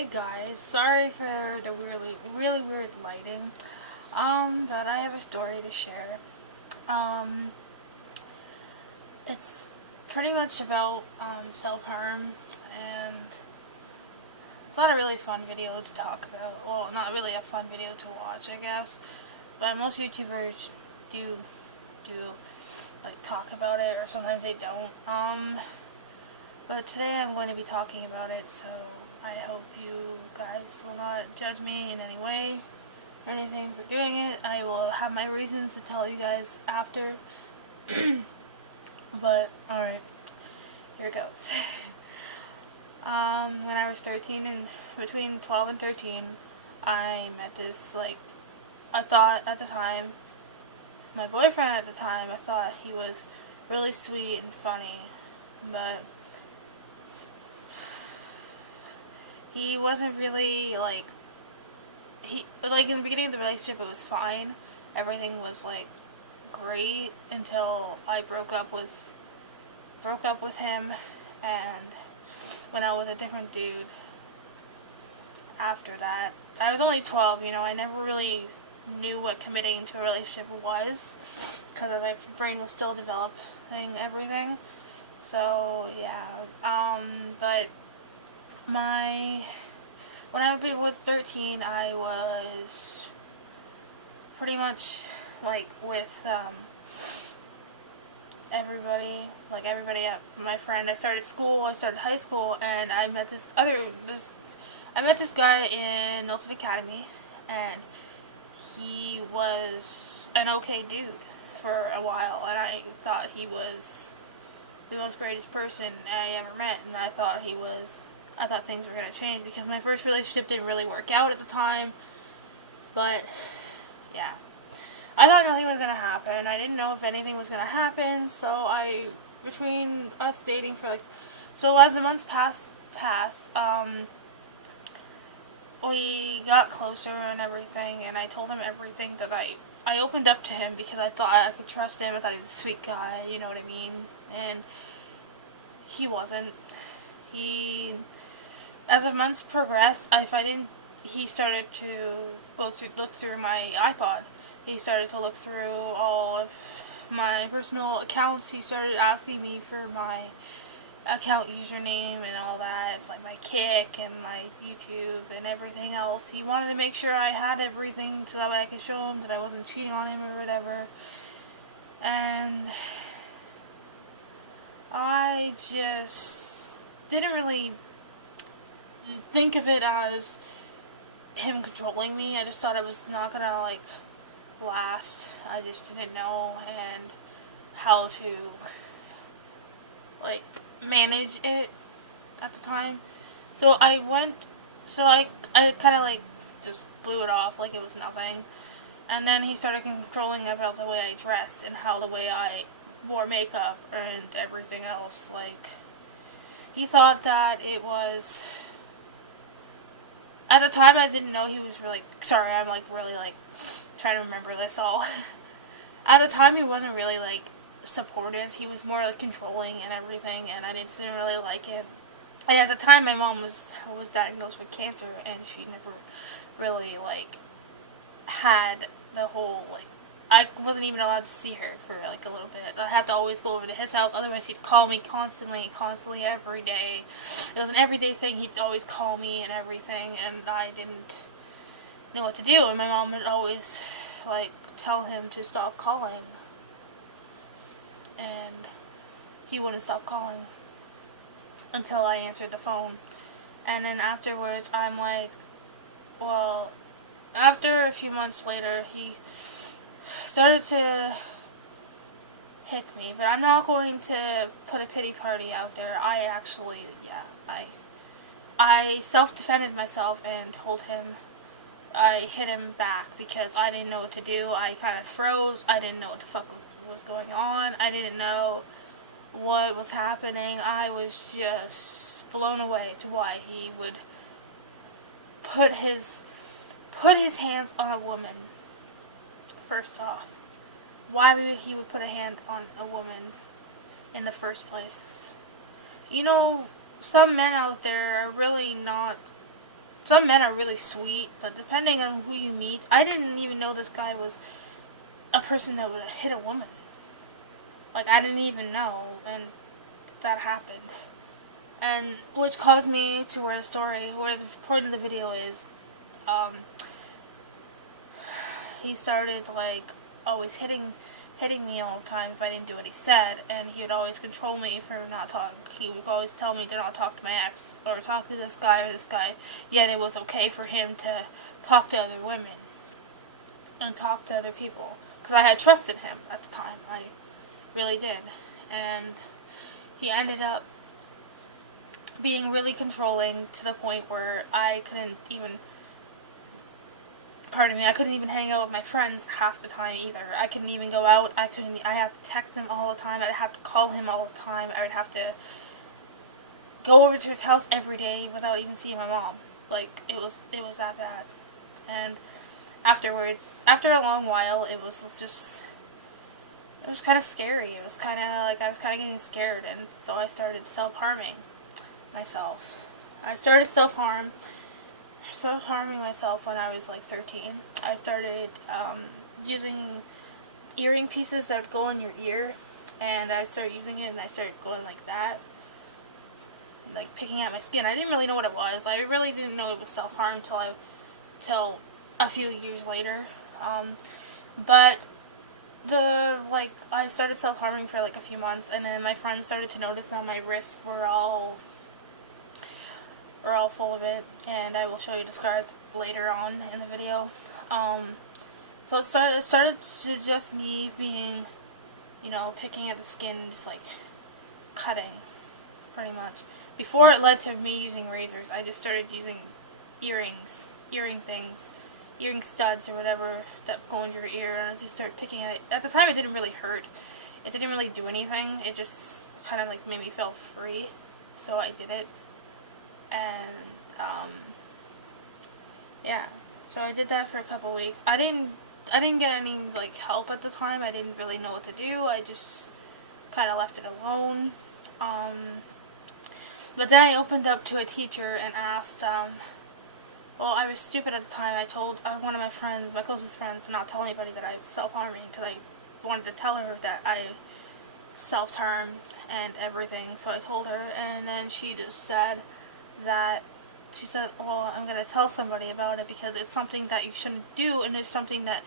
Hey guys, sorry for the really weird lighting. But I have a story to share. It's pretty much about self-harm, and it's not a really fun video to talk about. Well, not really a fun video to watch, I guess. But most YouTubers do like talk about it, or sometimes they don't. But today I'm going to be talking about it, so I hope you guys will not judge me in any way or anything for doing it. I will have my reasons to tell you guys after. But, alright, here it goes. When I was 13, and between 12 and 13, I met this, I thought at the time, my boyfriend at the time, I thought he was really sweet and funny, but he wasn't really, in the beginning of the relationship it was fine. Everything was, great until I broke up with him and went out with a different dude after that. I was only 12, I never really knew what committing to a relationship was, because my brain was still developing everything. So, yeah, but when I was 13, I was pretty much, with, everybody at my friend. I started school, I started high school, and I met this guy in Milton Academy, and he was an okay dude for a while, and I thought he was the most greatest person I ever met, and I thought things were going to change, because my first relationship didn't really work out at the time, but, yeah. I thought nothing was going to happen. I didn't know if anything was going to happen, so between us dating for, so as the months passed, we got closer and everything, and I told him everything that I opened up to him, because I thought I could trust him. I thought he was a sweet guy, you know what I mean, and he wasn't. As the months progressed, he started to look through my iPod. He started to look through all of my personal accounts. He started asking me for my account username and all that, like my Kick and my YouTube and everything else. He wanted to make sure I had everything so that way I could show him that I wasn't cheating on him or whatever. And I just didn't really think of it as him controlling me. I just thought it was not gonna, last. I just didn't know how to, manage it at the time. So I kind of, just blew it off like it was nothing. And then he started controlling about the way I dressed and how the way I wore makeup and everything else. He thought that it was... At the time, I didn't know he was really... Sorry, I'm, really, trying to remember this all. At the time, he wasn't really, supportive. He was more, controlling and everything, and I didn't really like it. And at the time, my mom was diagnosed with cancer, and she never really, had the whole, I wasn't even allowed to see her for, a little bit. I had to always go over to his house, otherwise he'd call me constantly, every day. It was an everyday thing. He'd always call me and everything, and I didn't know what to do, and my mom would always, tell him to stop calling, and he wouldn't stop calling until I answered the phone. And then afterwards, I'm well, after a few months later, he started to hit me, but I'm not going to put a pity party out there. I self-defended myself and told him. I hit him back because I didn't know what to do. I kind of froze. I didn't know what the fuck was going on. I didn't know what was happening. I was just blown away to why he would put his hands on a woman. First off, why he would put a hand on a woman in the first place. Some men out there are really not some men are really sweet, but depending on who you meet, I didn't even know this guy was a person that would hit a woman. Like, I didn't even know, and that happened. And which caused me to where the point of the video is, he started, like, always hitting me all the time if I didn't do what he said, and he would always control me for not talking. He would always tell me to not talk to my ex, or talk to this guy or this guy, yet it was okay for him to talk to other women, and talk to other people, because I had trusted him at the time. I really did. And he ended up being really controlling to the point where I couldn't even hang out with my friends half the time either. I couldn't even go out. I had to text him all the time. I'd have to call him all the time. I would have to go over to his house every day without even seeing my mom. Like, it was that bad. And afterwards, after a long while, it was kind of scary. It was kind of like I was kind of getting scared, and so I started self-harming myself. I started self-harming myself when I was like 13. I started using earring pieces that would go in your ear, and I started using it, and I started going like that, like picking at my skin. I didn't really know what it was. I really didn't know it was self-harm till a few years later. But I started self-harming for like a few months, and then my friends started to notice that my wrists were all full of it, and I will show you the scars later on in the video. So it started to just me being, picking at the skin and just like cutting, pretty much. Before it led to me using razors, I just started using earring studs or whatever that go in your ear, and I just started picking at it. At the time, it didn't really hurt. It didn't really do anything. It just kind of like made me feel free, so I did it. And yeah, so I did that for a couple weeks. I didn't get any like help at the time. I didn't really know what to do. I just kind of left it alone. But then I opened up to a teacher and asked. Well, I was stupid at the time. I told one of my friends, my closest friends, to not tell anybody that I was self-harming, because I wanted to tell her that I self-harmed and everything. So I told her, and then she just said, well, I'm going to tell somebody about it because it's something that you shouldn't do, and it's something that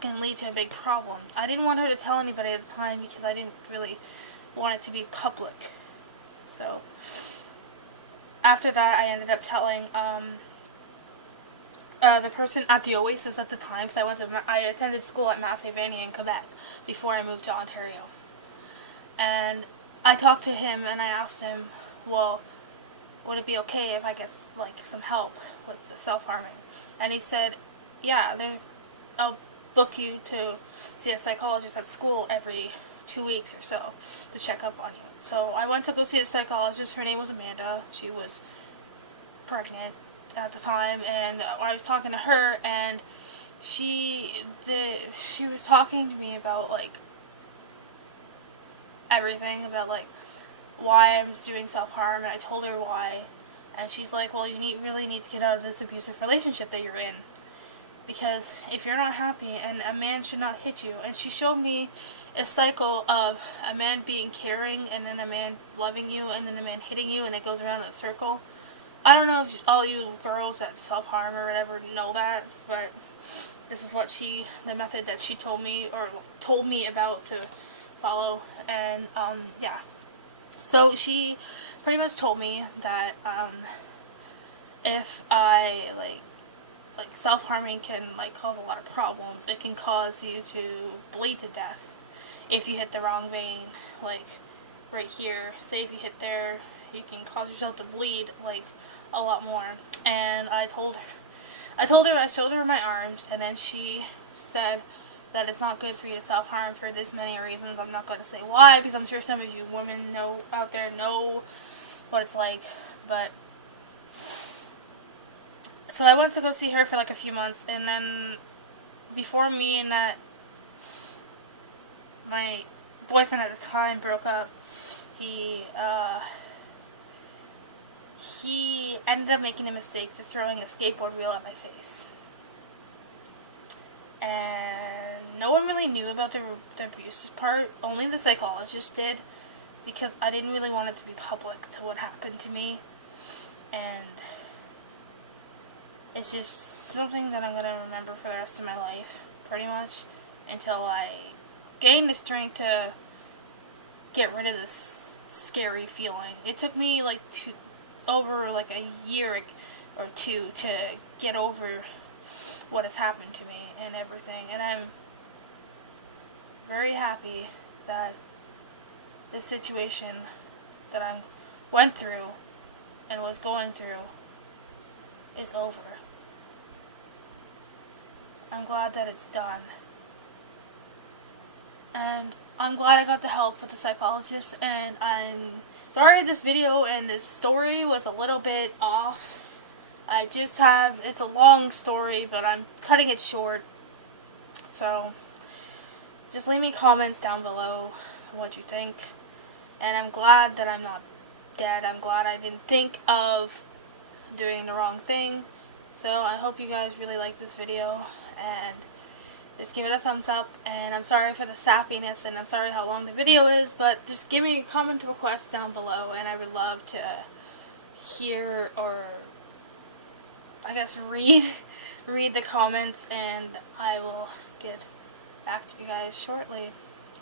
can lead to a big problem. I didn't want her to tell anybody at the time because I didn't really want it to be public. So after that, I ended up telling the person at the Oasis at the time, because I attended school at Massey-Vanier in Quebec before I moved to Ontario. And I talked to him and I asked him, well, would it be okay if I get like some help with the self-harming? And he said, yeah, I'll book you to see a psychologist at school every 2 weeks or so to check up on you. So I went to go see a psychologist. Her name was Amanda. She was pregnant at the time, and I was talking to her, and she was talking to me about like everything, about like why I was doing self-harm, and I told her why, and she's like, well, you really need to get out of this abusive relationship that you're in, because if you're not happy, and a man should not hit you. And she showed me a cycle of a man being caring, and then a man loving you, and then a man hitting you, and it goes around in a circle. I don't know if all you girls that self-harm or whatever know that, but this is what the method that she told me about to follow. And yeah, so she pretty much told me that if I like self-harming can like cause a lot of problems. It can cause you to bleed to death if you hit the wrong vein, like right here. Say if you hit there, you can cause yourself to bleed like a lot more. And I showed her my arms, and then she said that it's not good for you to self-harm for this many reasons. I'm not going to say why, because I'm sure some of you women out there know what it's like. But so I went to go see her for like a few months, and then before me and my boyfriend at the time broke up, he ended up making a mistake to throwing a skateboard wheel at my face. And no one really knew about the abuse part. Only the psychologist did, because I didn't really want it to be public to what happened to me. And it's just something that I'm going to remember for the rest of my life, pretty much, until I gain the strength to get rid of this scary feeling. It took me like over like a year or two to get over what has happened to me and everything, and I'm very happy that this situation that I went through and was going through is over. I'm glad that it's done. And I'm glad I got the help with the psychologist, and I'm sorry this video and this story was a little bit off. It's a long story, but I'm cutting it short. So, just leave me comments down below what you think. And I'm glad that I'm not dead. I'm glad I didn't think of doing the wrong thing. So, I hope you guys really like this video, and just give it a thumbs up. And I'm sorry for the sappiness, and I'm sorry how long the video is, but just give me a comment request down below, and I would love to hear, or I guess read the comments, and I will get back to you guys shortly.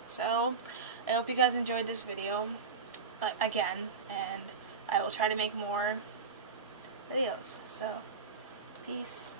So, I hope you guys enjoyed this video, again, and I will try to make more videos. So, peace.